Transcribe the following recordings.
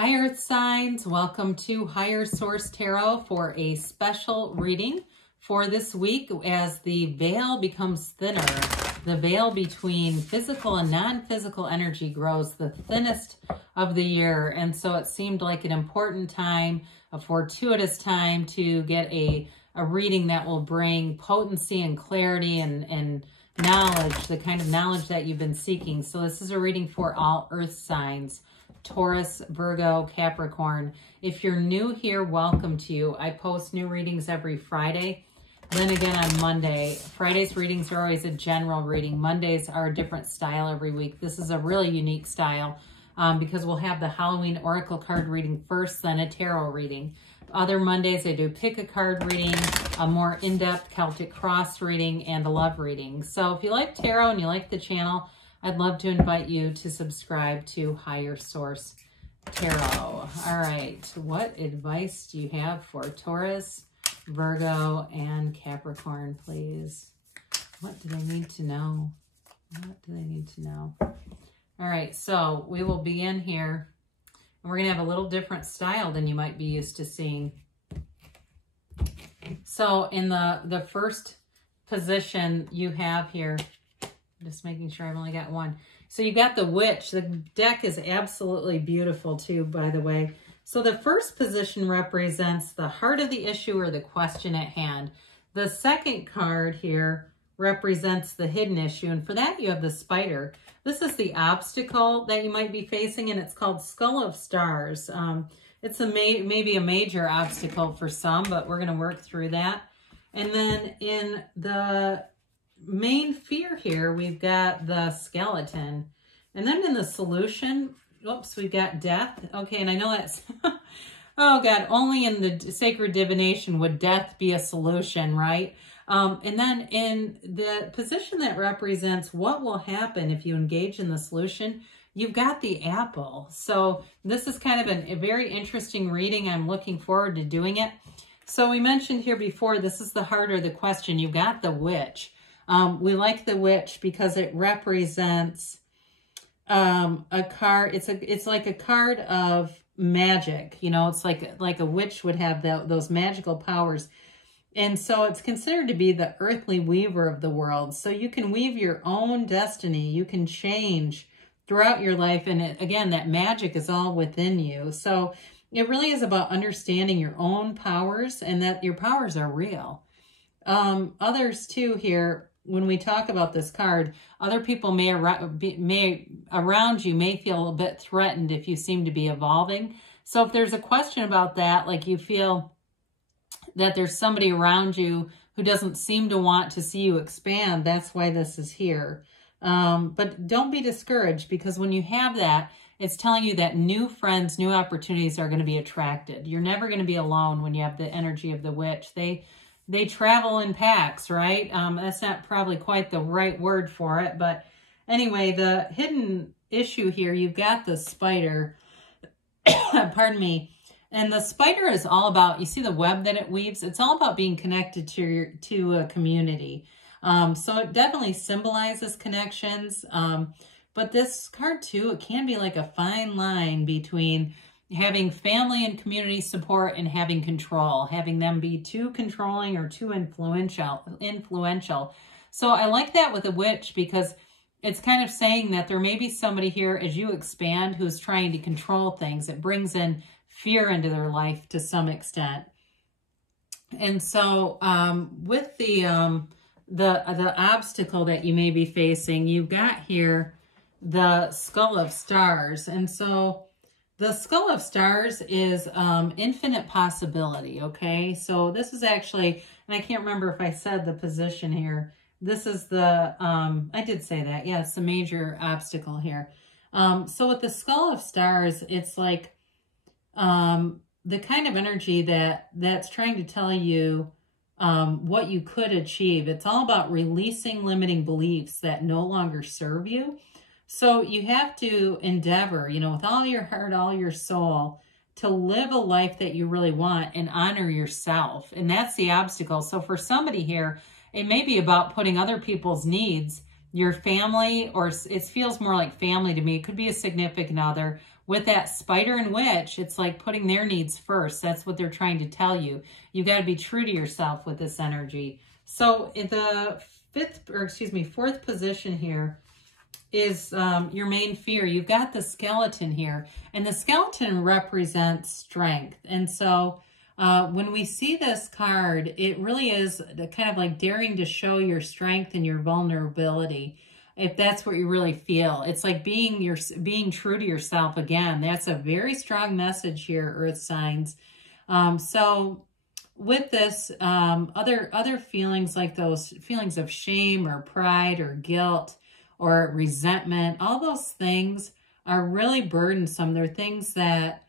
Hi Earth signs, welcome to Higher Source Tarot for a special reading for this week as the veil becomes thinner. The veil between physical and non-physical energy grows the thinnest of the year, and so it seemed like an important time, a fortuitous time to get a reading that will bring potency and clarity and knowledge, the kind of knowledge that you've been seeking. So this is a reading for all Earth signs. Taurus, Virgo, Capricorn. If you're new here, welcome to you. I post new readings every Friday, then again on Monday. Friday's readings are always a general reading. Mondays are a different style every week. This is a really unique style because we'll have the Halloween Oracle card reading first, then a tarot reading. Other Mondays, I do pick a card reading, a more in-depth Celtic cross reading, and a love reading. So if you like tarot and you like the channel, I'd love to invite you to subscribe to Higher Source Tarot. All right, what advice do you have for Taurus, Virgo, and Capricorn, please? What do they need to know? What do they need to know? All right, so we will begin here, and we're going to have a little different style than you might be used to seeing. So in the first position you have here, just making sure I've only got one. So you got the Witch. The deck is absolutely beautiful too, by the way. So the first position represents the heart of the issue or the question at hand. The second card here represents the hidden issue. And for that, you have the Spider. This is the obstacle that you might be facing, and it's called Skull of Stars. It's maybe a major obstacle for some, but we're going to work through that. And then in the main fear here, we've got the Skeleton. And then in the solution, oops, we've got Death. Okay, and I know that's, oh God, only in the sacred divination would death be a solution, right? And then in the position that represents what will happen if you engage in the solution, you've got the Apple. So this is kind of a very interesting reading. I'm looking forward to doing it. So we mentioned here before, this is the heart of the question. You've got the Witch. We like the Witch because it represents a card. It's like a card of magic. You know, it's like a witch would have those magical powers. And so it's considered to be the earthly weaver of the world. So you can weave your own destiny. You can change throughout your life. And again, that magic is all within you. So it really is about understanding your own powers and that your powers are real. Others too here, when we talk about this card, other people around you may feel a bit threatened if you seem to be evolving. So if there's a question about that, like you feel that there's somebody around you who doesn't seem to want to see you expand, that's why this is here. But don't be discouraged, because when you have that, it's telling you that new friends, new opportunities are going to be attracted. You're never going to be alone when you have the energy of the Witch. They travel in packs, right? That's not probably quite the right word for it. But anyway, the hidden issue here, you've got the Spider. Pardon me. And the Spider is all about, you see the web that it weaves? It's all about being connected to a community. So it definitely symbolizes connections. But this card too, it can be like a fine line between having family and community support and having control, having them be too controlling or too influential. So I like that with a Witch, because it's kind of saying that there may be somebody here as you expand who's trying to control things. It brings in fear into their life to some extent. And so with the obstacle that you may be facing, you've got here the Skull of Stars. And so the Skull of Stars is infinite possibility, okay? So this is actually, and I can't remember if I said the position here. This is the, I did say that. Yeah, it's the major obstacle here. So with the Skull of Stars, it's like the kind of energy that's trying to tell you what you could achieve. It's all about releasing limiting beliefs that no longer serve you. So you have to endeavor, you know, with all your heart, all your soul, to live a life that you really want and honor yourself. And that's the obstacle. So for somebody here, it may be about putting other people's needs, your family, or it feels more like family to me. It could be a significant other, with that spider and witch, it's like putting their needs first. That's what they're trying to tell you. You got to be true to yourself with this energy. So in the fourth position here is your main fear. You've got the skeleton here, and the skeleton represents strength. And so when we see this card, it really is kind of like daring to show your strength and your vulnerability. If that's what you really feel, it's like being true to yourself again. That's a very strong message here, Earth signs. So with this, other feelings like those feelings of shame or pride or guilt or resentment, all those things are really burdensome. They're things that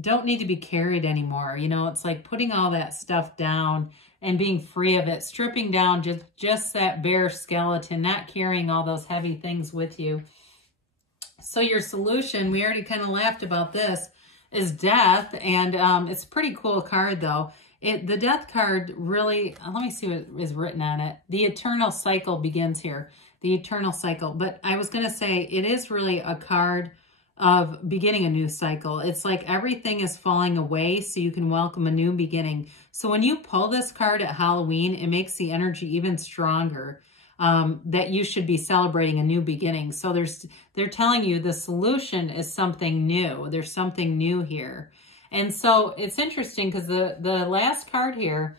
don't need to be carried anymore. You know, it's like putting all that stuff down and being free of it, stripping down just that bare skeleton, not carrying all those heavy things with you. So your solution, we already kind of laughed about this, is death. And it's a pretty cool card though. The death card really, let me see what is written on it. The eternal cycle begins here. The eternal cycle. But I was going to say, it is really a card of beginning a new cycle. It's like everything is falling away so you can welcome a new beginning. So when you pull this card at Halloween, it makes the energy even stronger, that you should be celebrating a new beginning. So they're telling you the solution is something new. There's something new here. And so it's interesting because the last card here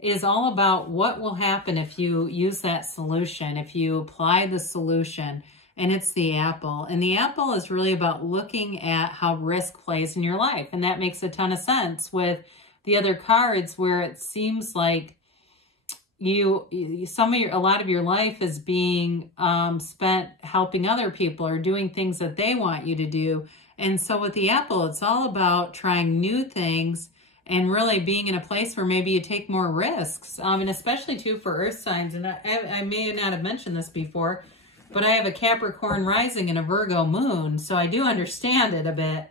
is all about what will happen if you use that solution, if you apply the solution, and it's the apple. And the apple is really about looking at how risk plays in your life. And that makes a ton of sense with the other cards where it seems like a lot of your life is being spent helping other people or doing things that they want you to do. And so with the apple, it's all about trying new things and really being in a place where maybe you take more risks. And especially too for earth signs. And I may not have mentioned this before, but I have a Capricorn rising and a Virgo moon. So I do understand it a bit.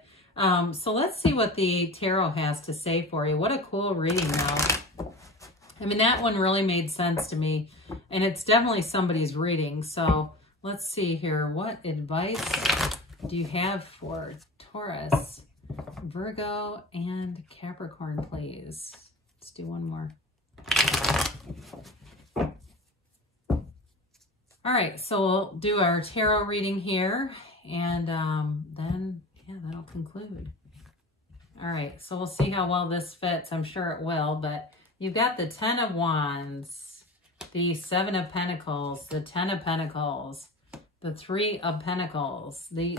So let's see what the tarot has to say for you. What a cool reading though. I mean, that one really made sense to me. And it's definitely somebody's reading. So let's see here. What advice do you have for Taurus, Virgo, and Capricorn, please? Let's do one more. All right, so we'll do our tarot reading here, and then, yeah, that'll conclude. All right, so we'll see how well this fits. I'm sure it will, but you've got the 10 of Wands, the 7 of Pentacles, the 10 of Pentacles, the 3 of Pentacles, a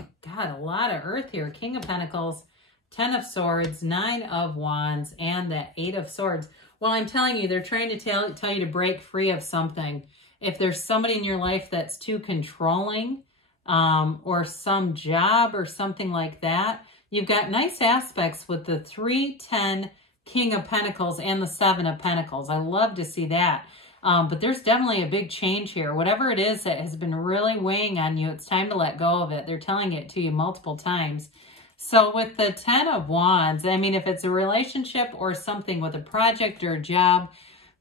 lot of earth here, King of Pentacles, 10 of Swords, 9 of Wands, and the 8 of Swords. Well, I'm telling you, they're trying to tell you to break free of something. If there's somebody in your life that's too controlling, or some job or something like that, you've got nice aspects with the 3, 10, King of Pentacles, and the 7 of Pentacles. I love to see that. But there's definitely a big change here. Whatever it is that has been really weighing on you, it's time to let go of it. They're telling it to you multiple times. So with the 10 of Wands, I mean, if it's a relationship or something with a project or a job,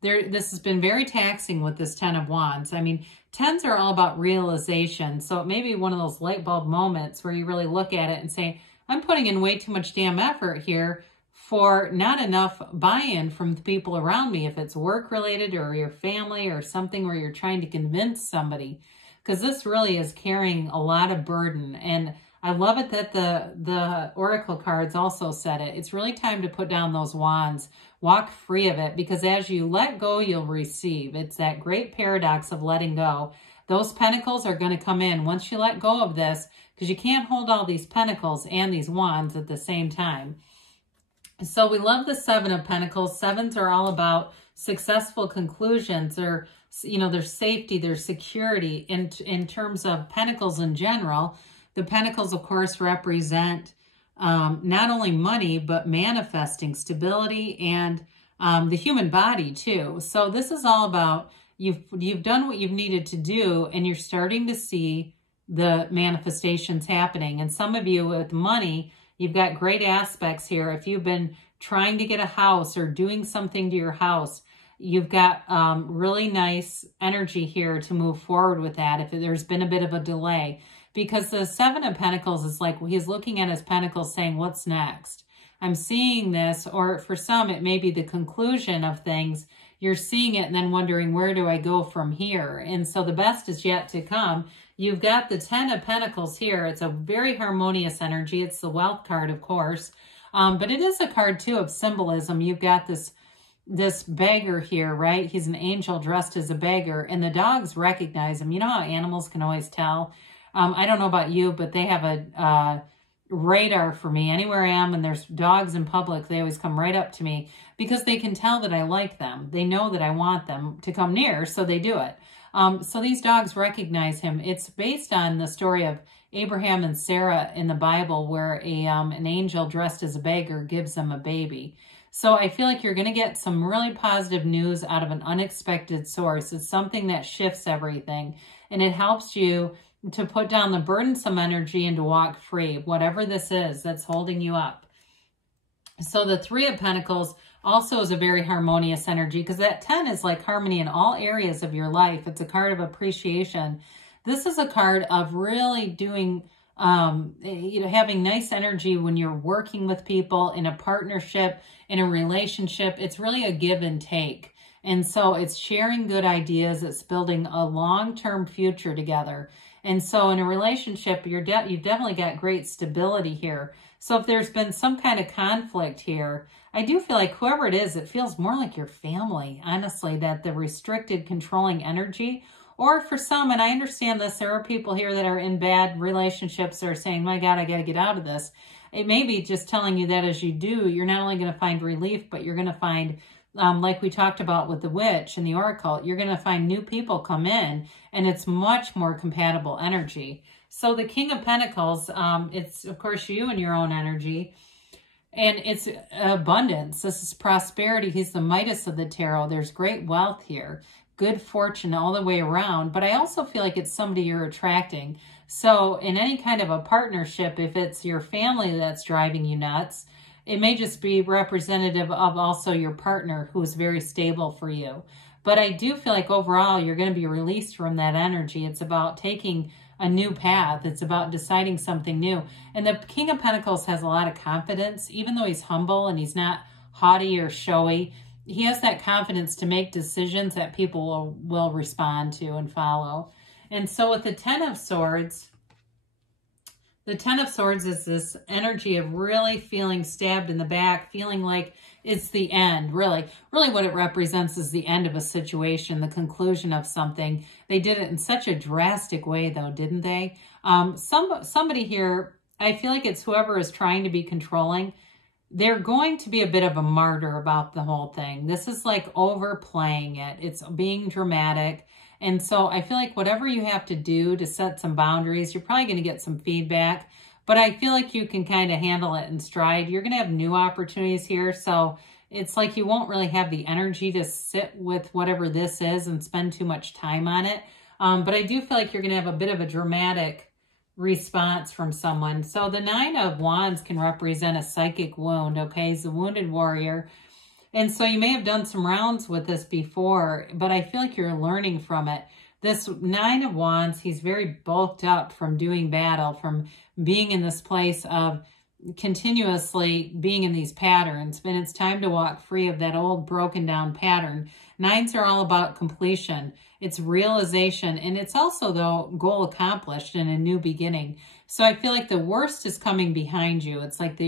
this has been very taxing with this 10 of Wands. I mean, 10s are all about realization. So it may be one of those light bulb moments where you really look at it and say, I'm putting in way too much damn effort here for not enough buy-in from the people around me, if it's work-related or your family or something where you're trying to convince somebody, because this really is carrying a lot of burden. And I love it that the oracle cards also said it. It's really time to put down those wands, walk free of it, because as you let go, you'll receive. It's that great paradox of letting go. Those pentacles are going to come in once you let go of this, because you can't hold all these pentacles and these wands at the same time. So we love the 7 of Pentacles. 7s are all about successful conclusions. They're, there's safety, there's security in terms of pentacles in general. The pentacles, of course, represent not only money, but manifesting stability and the human body too. So this is all about you've done what you've needed to do, and you're starting to see the manifestations happening. And some of you with money, you've got great aspects here. If you've been trying to get a house or doing something to your house, you've got really nice energy here to move forward with that if there's been a bit of a delay. because the Seven of Pentacles is like he's looking at his pentacles saying, what's next? I'm seeing this, or for some, it may be the conclusion of things. You're seeing it and then wondering, where do I go from here? And so the best is yet to come. You've got the Ten of Pentacles here. It's a very harmonious energy. It's the wealth card, of course. But it is a card, too, of symbolism. You've got this beggar here, right? He's an angel dressed as a beggar, and the dogs recognize him. You know how animals can always tell? I don't know about you, but they have a radar for me. Anywhere I am and there's dogs in public, they always come right up to me because they can tell that I like them. They know that I want them to come near, so they do it. So these dogs recognize him. It's based on the story of Abraham and Sarah in the Bible, where an angel dressed as a beggar gives them a baby. So I feel like you're going to get some really positive news out of an unexpected source. It's something that shifts everything, and it helps you to put down the burdensome energy and to walk free, whatever this is that's holding you up. So the Three of Pentacles also is a very harmonious energy, because that 10 is like harmony in all areas of your life. It's a card of appreciation. This is a card of really doing, having nice energy when you're working with people in a partnership, in a relationship. It's really a give and take. And so it's sharing good ideas. It's building a long-term future together. And so in a relationship, you've definitely got great stability here. So if there's been some kind of conflict here, I do feel like whoever it is, it feels more like your family, honestly, that the restricted, controlling energy. Or for some, and I understand this, there are people here that are in bad relationships that are saying, my God, I got to get out of this. It may be just telling you that as you do, you're not only going to find relief, but you're going to find, like we talked about with the witch and the oracle, you're going to find new people come in, and it's much more compatible energy. So the King of Pentacles, it's, of course, you and your own energy, and it's abundance. This is prosperity. He's the Midas of the tarot. There's great wealth here, good fortune all the way around, but I also feel like it's somebody you're attracting. So in any kind of a partnership, if it's your family that's driving you nuts, it may just be representative of also your partner who is very stable for you. But I do feel like overall you're going to be released from that energy. It's about taking a new path. It's about deciding something new. And the King of Pentacles has a lot of confidence, even though he's humble and he's not haughty or showy. He has that confidence to make decisions that people will respond to and follow. And so with the Ten of Swords, the Ten of Swords is this energy of really feeling stabbed in the back, feeling like it's the end. Really what it represents is the end of a situation, the conclusion of something. They did it in such a drastic way, though, didn't they? Somebody here, I feel like it's whoever is trying to be controlling. They're going to be a bit of a martyr about the whole thing. This is like overplaying it. It's being dramatic. And so I feel like whatever you have to do to set some boundaries, you're probably going to get some feedback. But I feel like you can kind of handle it in stride. You're going to have new opportunities here. So it's like you won't really have the energy to sit with whatever this is and spend too much time on it. But I do feel like you're going to have a bit of a dramatic response from someone. So the Nine of Wands can represent a psychic wound, okay? He's a wounded warrior. And so you may have done some rounds with this before, but I feel like you're learning from it. This Nine of Wands, he's very bulked up from doing battle, from being in this place of continuously being in these patterns. And it's time to walk free of that old broken down pattern. Nines are all about completion. It's realization. And it's also, though, goal accomplished and a new beginning. So I feel like the worst is coming behind you. It's like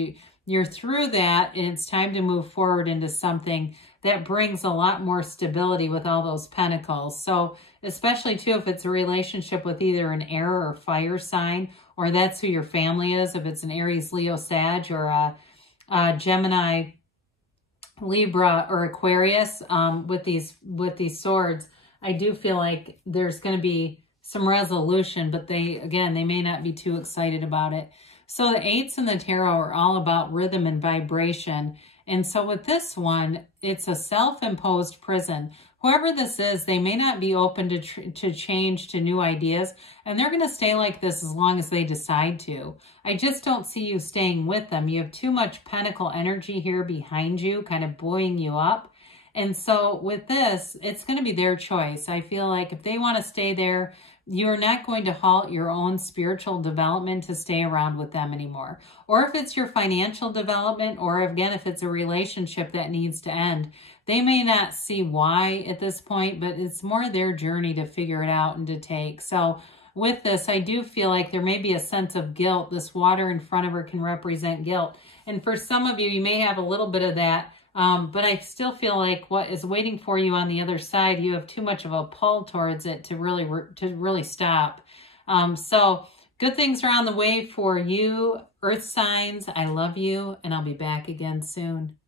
you're through that, and it's time to move forward into something that brings a lot more stability with all those pentacles. So especially, too, if it's a relationship with either an air or fire sign, or that's who your family is, if it's an Aries, Leo, Sag, or a Gemini, Libra, or Aquarius, with these swords, I do feel like there's going to be some resolution, but they may not be too excited about it. So the eights in the tarot are all about rhythm and vibration. And so with this one, it's a self-imposed prison. Whoever this is, they may not be open to change, to new ideas, and they're going to stay like this as long as they decide to. I just don't see you staying with them. You have too much pentacle energy here behind you, kind of buoying you up. And so with this, it's going to be their choice. I feel like if they want to stay there, you're not going to halt your own spiritual development to stay around with them anymore. Or if it's your financial development, or again, if it's a relationship that needs to end, they may not see why at this point, but it's more their journey to figure it out and to take. So with this, I do feel like there may be a sense of guilt. This water in front of her can represent guilt. And for some of you, you may have a little bit of that. But I still feel like what is waiting for you on the other side, you have too much of a pull towards it to really stop. So good things are on the way for you, Earth signs. I love you, and I'll be back again soon.